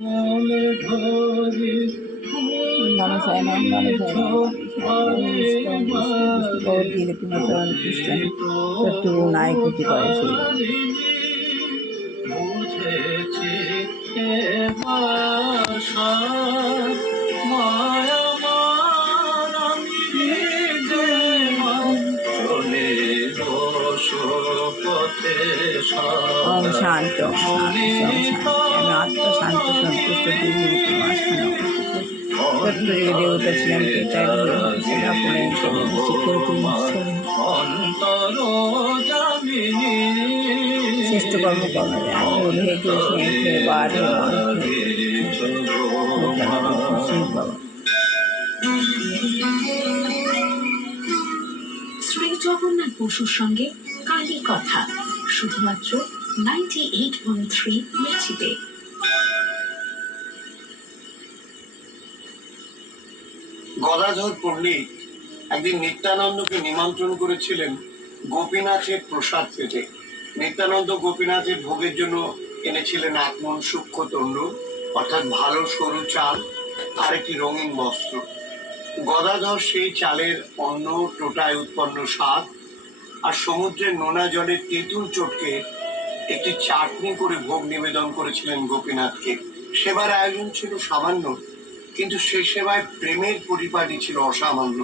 মানুষ হয় না, মানুষ হয় না, গৌরগীর মতন খ্রিস্টান শত্রু নাই ক্ষতি করে সেই ওম শান্ত আমি আত্মশান্ত সন্তুষ্ট দুর্নীতি মাঝখানে শত্রু দেবতা ছিলাম এটাই ভুল হয়েছিল আপনি শ্রেষ্ঠ কর্ম কর্মে আমি উল্লেখ করেছি বার শ্রী জগন্নাথ বসুর সঙ্গে কালী কথা শুধুমাত্র 98.3 মির্চিতে। গদাধর পণ্ডিত একদিন নিত্যানন্দকে নিমন্ত্রণ করেছিলেন গোপীনাথের প্রসাদ পেতে। নিত্যানন্দ গোপীনাথের ভোগের জন্য এনেছিলেন 1 মণ সূক্ষ্ম তণ্ডু, অর্থাৎ ভালো সরু চাল আর একটি রঙিন বস্ত্র। গদাধর সেই চালের অন্ন, টোটায় উৎপন্ন স্বাদ আর সমুদ্রের নোনা জলের তেঁতুল চটকে একটি চাটনি করে ভোগ নিবেদন করেছিলেন গোপীনাথকে। সেবার আয়োজন ছিল সামান্য, কিন্তু সে সেবায় প্রেমের পরিপাটি ছিল অসামান্য।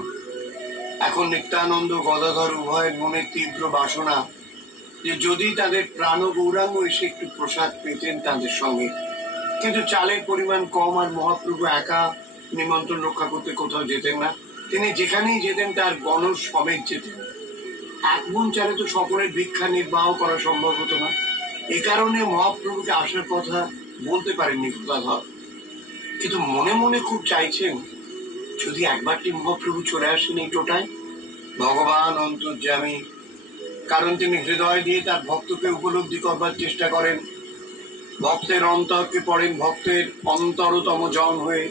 এখন নিত্যানন্দ গদাধর উভয়ের মনে তীব্র বাসনা যে যদি তাদের প্রাণ গৌরাঙ্গ এসে একটু প্রসাদ পেতেন তাদের সঙ্গে, কিন্তু চালের পরিমাণ কম আর মহাপ্রভু একা নিমন্ত্রণ রক্ষা করতে কোথাও যেতেন না। তিনি যেখানেই যেতেন তার গণর সমেত যেতেন। 1 মণ চালে তো সকলের ভিক্ষা নির্বাহ করা সম্ভব হতো না। এ কারণে মহাপ্রভুকে আসার কথা বলতে পারেননি গদাধর, কিন্তু মনে মনে খুব চাইছেন যদি একবারটি মহাপ্রভু চলে আসেন এই টোটায়। ভগবান অন্তর্যামী, কারণ তিনি হৃদয় দিয়ে তার ভক্তকে উপলব্ধি করবার চেষ্টা করেন, ভক্তের অন্তরকে পড়েন ভক্তের অন্তরতম জন হয়ে।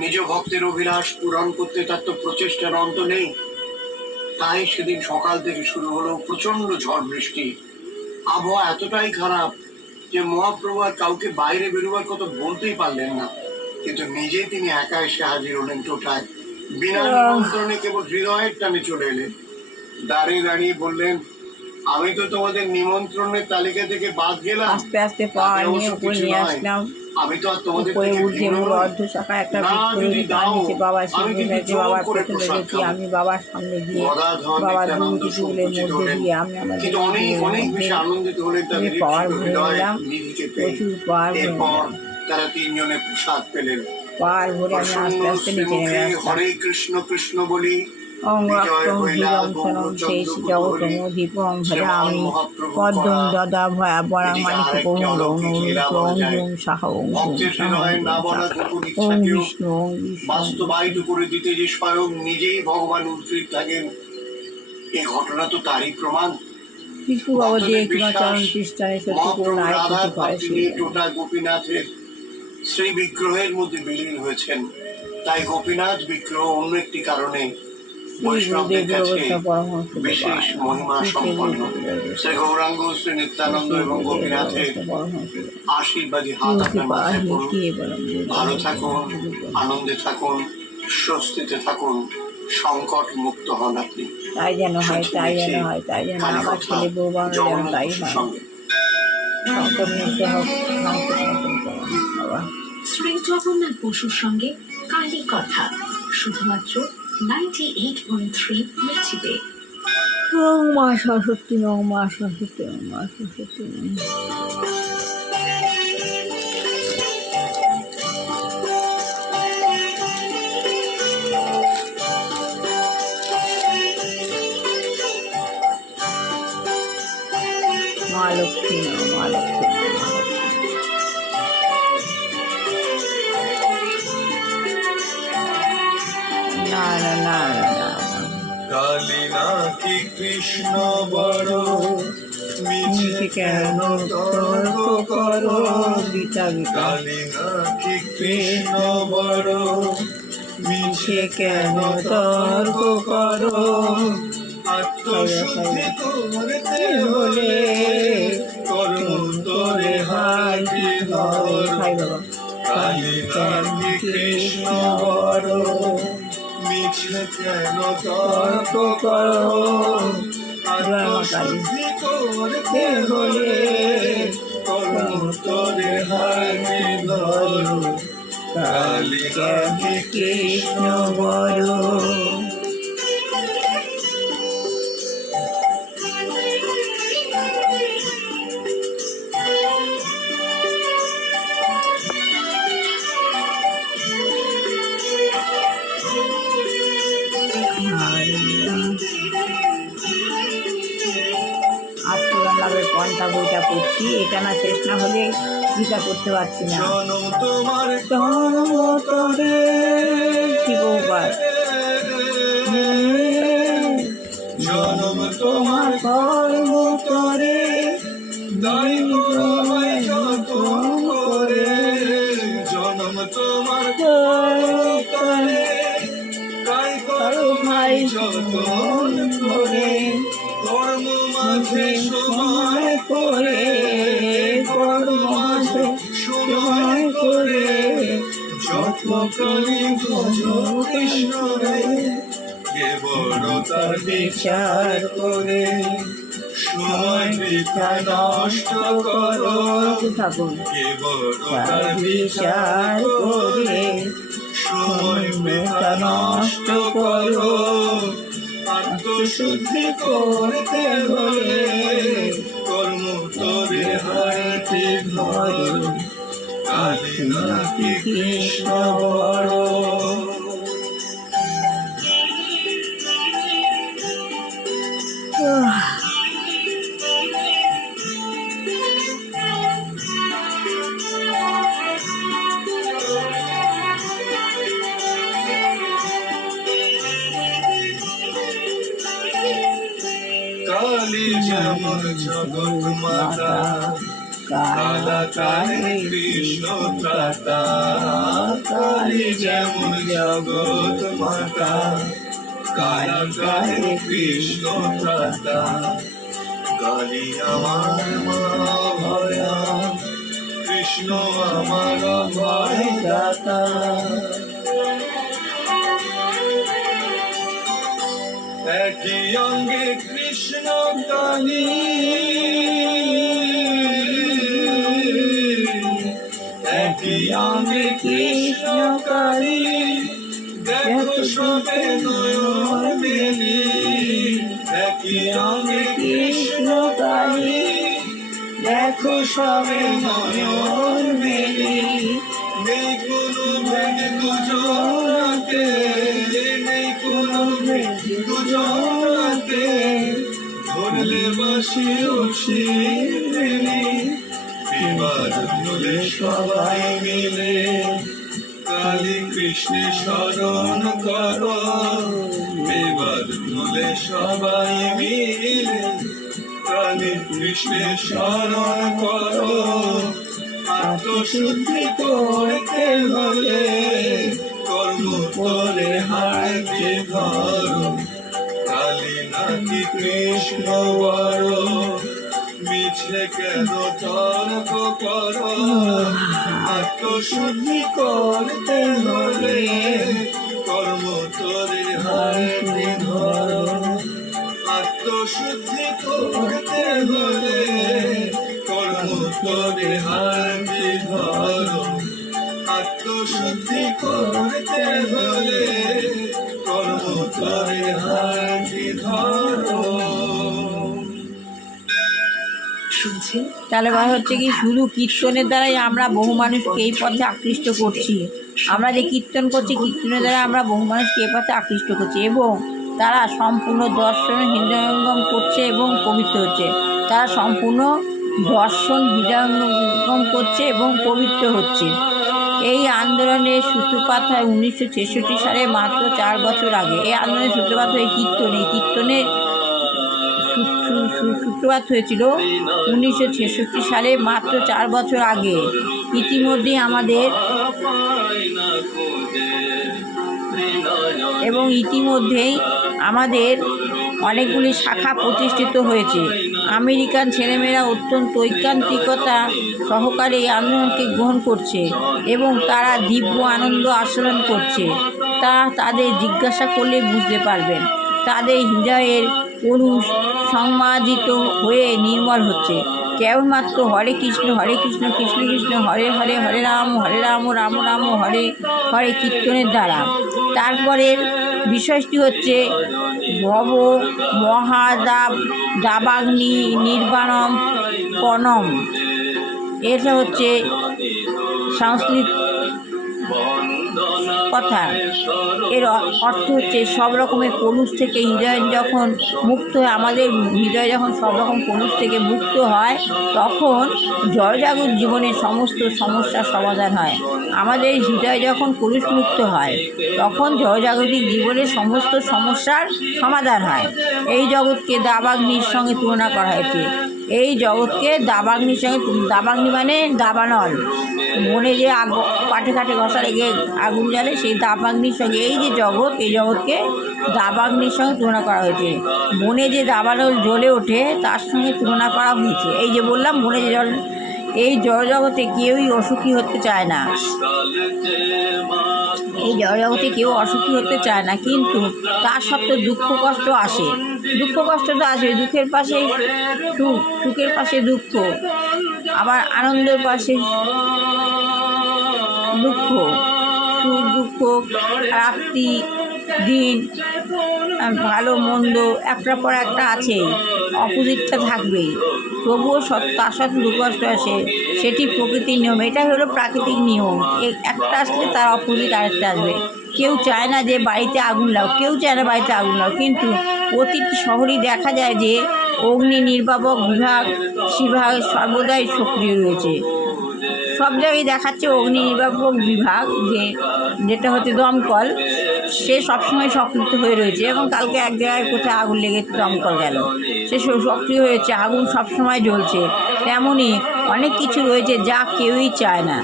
নিজ ভক্তের অভিলাষ পূরণ করতে তার তো প্রচেষ্টার অন্ত নেই। তাই সেদিন সকাল থেকে শুরু হলো প্রচন্ড ঝড় বৃষ্টি। আবহাওয়া এতটাই খারাপ যে মহাপ্রভু আর কাউকে বাইরে বেরোবার কথা বলতেই পারলেন না, কিন্তু নিজে তিনি একা এসে হাজির হলেন টোটায়। বিনা নিমন্ত্রণে কেবল হৃদয়ের টানে চলে এলেন। দাঁড়িয়ে দাঁড়িয়ে বললেন, আমি তো তোমাদের নিমন্ত্রণের তালিকা থেকে বাদ গেলাম। আস্তে আস্তে পা নিয়ে উপরে নিয়ে আসলাম। আমি তো আর তোমাদের উপরে থেকে উঠে ভিন্ন মূল নই। অর্ধ শাখা একটা নিচে বাবা শিবকে বাবার প্রথমে দেখি আমি বাবার সামনে গিয়ে বাবার দুটিগুলোর মধ্যে দিয়ে আমি আমাদের পাওয়ার ভরে নিলাম, প্রচুর পাওয়ার ভরে নিলাম। তারা 3 জনে প্রসাদ পেলেন। পাওয়ার ভরে আমি আস্তে আস্তে নিচে নেমে আসলাম। হরে কৃষ্ণ কৃষ্ণ বলি অঙ্গম হিরম সনম সেই জগতম দীপম ভজামি পদ্মম দদা ভয়া বরা মানিক বহুল ওম সাহ ওম বিষ্ণু বাস্তবায়িত করে দিতে যে স্বয়ং নিজেই ভগবান উদ্গ্রীব থাকেন, এই ঘটনা তো তারই প্রমাণ। বিষ্ণু বাবা যে চরণ পৃষ্ঠায় সত্যি করুন আয় ক্ষতি করে সেই টোটা গোপীনাথের শ্রী বিগ্রহের মধ্যে বিলীন হয়েছেন। তাই গোপীনাথ বিগ্রহ অন্য একটি কারণে বৈষ্ণবদের কাছে বিশেষ মহিমা সম্পন্ন। শ্রী গৌরাঙ্গ, শ্রী নিত্যানন্দ এবং গোপীনাথের আশীর্বাদী হাত আপনার মাথায় পড়ুন। ভালো থাকুন, আনন্দে থাকুন, স্বস্তিতে থাকুন, সংকট মুক্ত হন আপনি। তাই যেন হয়, তাই যেন হয়, তাই যেন আমার ছেলে বউ বাংলা যেন তাই হয়। সংকট মুক্ত হোক, সংকট মোচন করুন বাবা। শ্রী জগন্নাথ বসুর সঙ্গে কালী কথা শুধুমাত্র 98.3 মির্চিতে। ওম মা সরস্বতী, ওম মা সরস্বতী, ওম মা সরস্বতী। মা লক্ষ্মী, মা লক্ষ্মী। না না না না কালী নাকি কৃষ্ণ বড় মিছে কেন তর্ক করো গীতা গীতা। কালী নাকি কৃষ্ণ বড় মিছে কেন তর্ক করো আত্মশুদ্ধি করতে হলে করুন তোরে হাতে ধর। খাই বাবা। কালী নাকি কৃষ্ণ বড় মিছে কেন তর্ক করো আত্মশুদ্ধি করতে হলে কর্ম করে হাতে ধরো কালী নাকি কৃষ্ণ বড়। আত্মীয় পন্থা বইটা পড়ছি, এটা না শেষ না হলে গীতা করতে পারছি না। জনম তোমার তরে কি বউবার জনম তোমার কর্ম করে দৈব আমায় যতন করে জনম তোমার করে তাই করো ভাই যতন করে কর্ম মাঝে সময় করে কর্ম মাঝে সময় করে যত্ন করি ভজ কৃষ্ণরে কে বড় তার বিচার করে সময় বৃথা নষ্ট করো ঠাকুর কে বড় তার তার বিচার করে সময় বৃথা নষ্ট করো আত্মশুদ্ধি করতে হলে কর্ম করে হাতে ধরো কালী নাকি কৃষ্ণ বড়। কালী যেমন জগৎ মাতা কালা কালে কৃষ্ণ ত্রাতা কালী যেমন জগৎ মাতা কালা কালে কৃষ্ণ ত্রাতা কালী আমার মা ভয়া কৃষ্ণ আমার ভয় দাতা একই অঙ্গে কৃষ্ণ কালী একই অঙ্গে কৃষ্ণ কালী দেখো সবে নয়ন মেলি একই অঙ্গে কৃষ্ণ কালী দেখো সবে নয়ন মেলি নেই কোনো ভেদ দুজনাতে নেই কোনো ভেদ দুজনাতে ধরলে বাসি উঠিলি বিবাদ হলে সবাই মিলে কালী কৃষ্ণে শরণ করো বিবাদ হলে সবাই মিলে কালী কৃষ্ণে শরণ করো আত্মশুদ্ধি করতে হলে কর্ম করে হাতে ধরো কালী নাকি কৃষ্ণ বড় মিছে কেন তর্ক করো আত্মশুদ্ধি করতে হলে কর্ম করে হাতে ধরো আত্মশুদ্ধি করতে হলে কর্ম করে হাতে ধরো আত্মশুদ্ধি করতে হলে কর্ম করে হাতে ধরো। শুনছেন তাহলে কথা হচ্ছে কি, শুধু কীর্তনের দ্বারাই আমরা বহু মানুষকে এই পথে আকৃষ্ট করছি। আমরা যে কীর্তন করছি, কীর্তনের দ্বারা আমরা বহু মানুষকে এই পথে আকৃষ্ট করছি এবং তারা সম্পূর্ণ দর্শন হৃদয়ঙ্গম করছে এবং পবিত্র হচ্ছে। তারা সম্পূর্ণ দর্শন হৃদয়ঙ্গম করছে এবং পবিত্র হচ্ছে। এই আন্দোলনের সূত্রপাত হয় 1966 সালে, মাত্র 4 বছর আগে। এই আন্দোলনের সূত্রপাত হয় কীর্তনের সূত্রপাত হয়েছিল 1966 সালে, মাত্র 4 বছর আগে। ইতিমধ্যেই আমাদের অনেকগুলি শাখা প্রতিষ্ঠিত হয়েছে। আমেরিকান ছেলেমেয়েরা অত্যন্ত ঐকান্তিকতা সহকারে এই আন্দোলনকে গ্রহণ করছে এবং তারা দিব্য আনন্দ আস্বাদন করছে। তা তাদের জিজ্ঞাসা করলে বুঝতে পারবেন। তাদের হৃদয়ের পুরুষ সংমার্জিত হয়ে নির্মল হচ্ছে কেবলমাত্র হরে কৃষ্ণ কৃষ্ণ কৃষ্ণ হরে হরে হরে রাম রাম রাম হরে হরে কীর্তনের দ্বারা। তারপরের বিষয়টি হচ্ছে ভব দাবাগ্নি নির্বাণম পনম। এটা হচ্ছে সংস্কৃত কথা। এর অর্থ হচ্ছে সব রকমের কলুষ থেকে হৃদয় যখন মুক্ত হয়, আমাদের হৃদয় যখন সব রকম কলুষ থেকে মুক্ত হয়, তখন জয়জাগত জীবনের সমস্ত সমস্যার সমাধান হয়। আমাদের হৃদয় যখন কলুষ মুক্ত হয়, তখন জয়জাগতিক জীবনের সমস্ত সমস্যার সমাধান হয়। এই জগৎকে দাবাগ্নির সঙ্গে তুলনা করা হয়েছে। এই জগৎকে দাবাগ্নির সঙ্গে, দাবাগ্নি মানে দাবানল, মনে যে কাঠে কাঠে ঘষা লেগে আগুন জ্বালে, সেই দাবাগ্নির সঙ্গে এই যে জগৎ, এই জগৎকে দাবাগ্নির সঙ্গে তুলনা করা হয়েছে। বনে যে দাবানল জ্বলে ওঠে তার সঙ্গে তুলনা করা হয়েছে। এই যে বললাম বনে যে জল, এই জড়জগতে কেউই অসুখী হতে চায় না, এই জড়জগতে কেউ অসুখী হতে চায় না, কিন্তু তার সত্ত্বেও দুঃখ কষ্ট আসে। দুঃখ কষ্ট তো আসে, দুঃখের পাশে সুখ, সুখের পাশে দুঃখ, আবার আনন্দের পাশে দুঃখ, সুখ দুঃখ, রাত্রি দিন, ভালো মন্দ একটার পর একটা আছেই, অপোজিটটা থাকবেই। তবুও তার সাথে দুঃখ কষ্ট আসে, সেটি প্রকৃতির নিয়ম। এটাই হলো প্রাকৃতিক নিয়ম। একটা আসলে তার অপোজিট আরেকটা আসবে। কেউ চায় না যে বাড়িতে আগুন লাগ, কেউ চায় না বাড়িতে আগুন লাগ, কিন্তু প্রতিটি শহরেই দেখা যায় যে অগ্নি নির্বাপক বিভাগ সর্বদাই সক্রিয় রয়েছে। সব জায়গায় দেখাচ্ছে অগ্নি নির্বাপক বিভাগ, যেটা হচ্ছে দমকল, সে সবসময় সক্রিয় হয়ে রয়েছে। এবং কালকে এক জায়গায় কোথায় আগুন লেগে দমকল গেল, সে সক্রিয় হয়েছে, আগুন সবসময় জ্বলছে। তেমনই অনেক কিছু রয়েছে যা কেউই চায় না,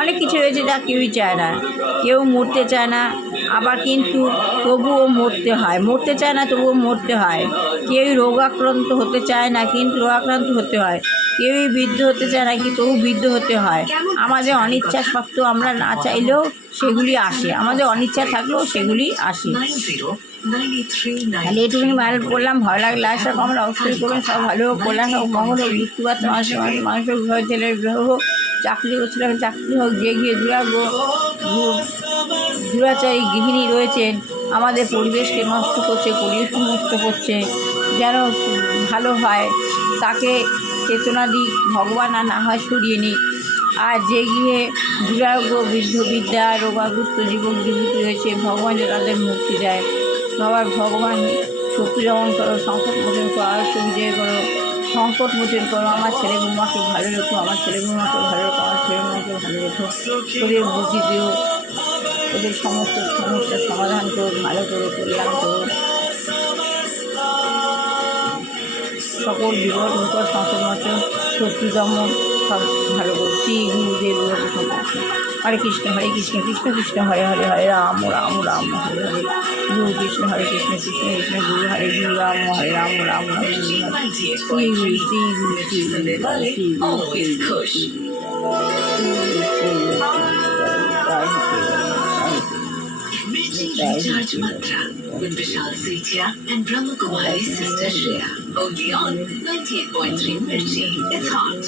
অনেক কিছু রয়েছে যা কেউই চায় না। কেউ মরতে চায় না, আবার কিন্তু তবুও মরতে চায় না, তবুও মরতে হয়। কেউই রোগাক্রান্ত হতে চায় না, কিন্তু রোগাক্রান্ত হতে হয়। কেউই বৃদ্ধ হতে চায় না, কিন্তু তবু বৃদ্ধ হতে হয়। আমাদের অনিচ্ছা সত্ত্বেও আমরা না চাইলেও সেগুলি আসে, আমাদের অনিচ্ছা থাকলেও সেগুলি আসে। তাহলে এটুকুনি ভালো বললাম। ভালো লাগলে আশা কমেন্ট অবশ্যই করবেন। সব ভালো হোক, কল্যাণ হোক, মঙ্গল হোক, বুঝতে পারছে মানুষ হোক, ঘর ছেলের বিবাহ হোক, চাকরি করছিলাম চাকরি হোক, যে গিয়ে দুরাচারী গৃহিণী রয়েছেন আমাদের পরিবেশকে নষ্ট করছে, পরিবেশ নষ্ট করছে, যেন ভালো হয় তাকে চেতনা দিক ভগবান, আর না হয় সরিয়ে নিক। আর যে গিয়ে দুরারোগ্য বৃদ্ধ বিদ্যা রোগাগ্রস্ত যুবক যুবতী রয়েছে, ভগবান যে তাদের মুক্তি দেয়। সবার ভগবান শক্তি দমন করো, সংকট মোচন করো, আয়ুষ্য বিজয় করো, সংকট মোচন করো। আমার ছেলে বৌমাকে ভালো রেখো, আমার ছেলে বৌমাকে ভালো রেখো, আমার ছেলে বৌমাকে ভালো রেখো। ওদের বুদ্ধি দিও, ওদের সমস্ত সমস্যার সমাধান করো, ভালো করো, কল্যাণ করো। সকল বিপদ মুখর সংকট মোচন, শক্তি দমন সব ভালো করো। শ্রী গুরুদেব হরে কৃষ্ণ কৃষ্ণ কৃষ্ণ হরে হরে হরে রাম রাম রাম হরে হরে গুরু কৃষ্ণ হরে কৃষ্ণ কৃষ্ণ কৃষ্ণ গুরু হরে গুরু রাম হরে রাম রাম হরে Shri Guru Shri Guru Shri Recharge mantra with Vishal Sethia and Brahma Kumari Sister Shreya. Only on 98.3 Mirchi. It's hot.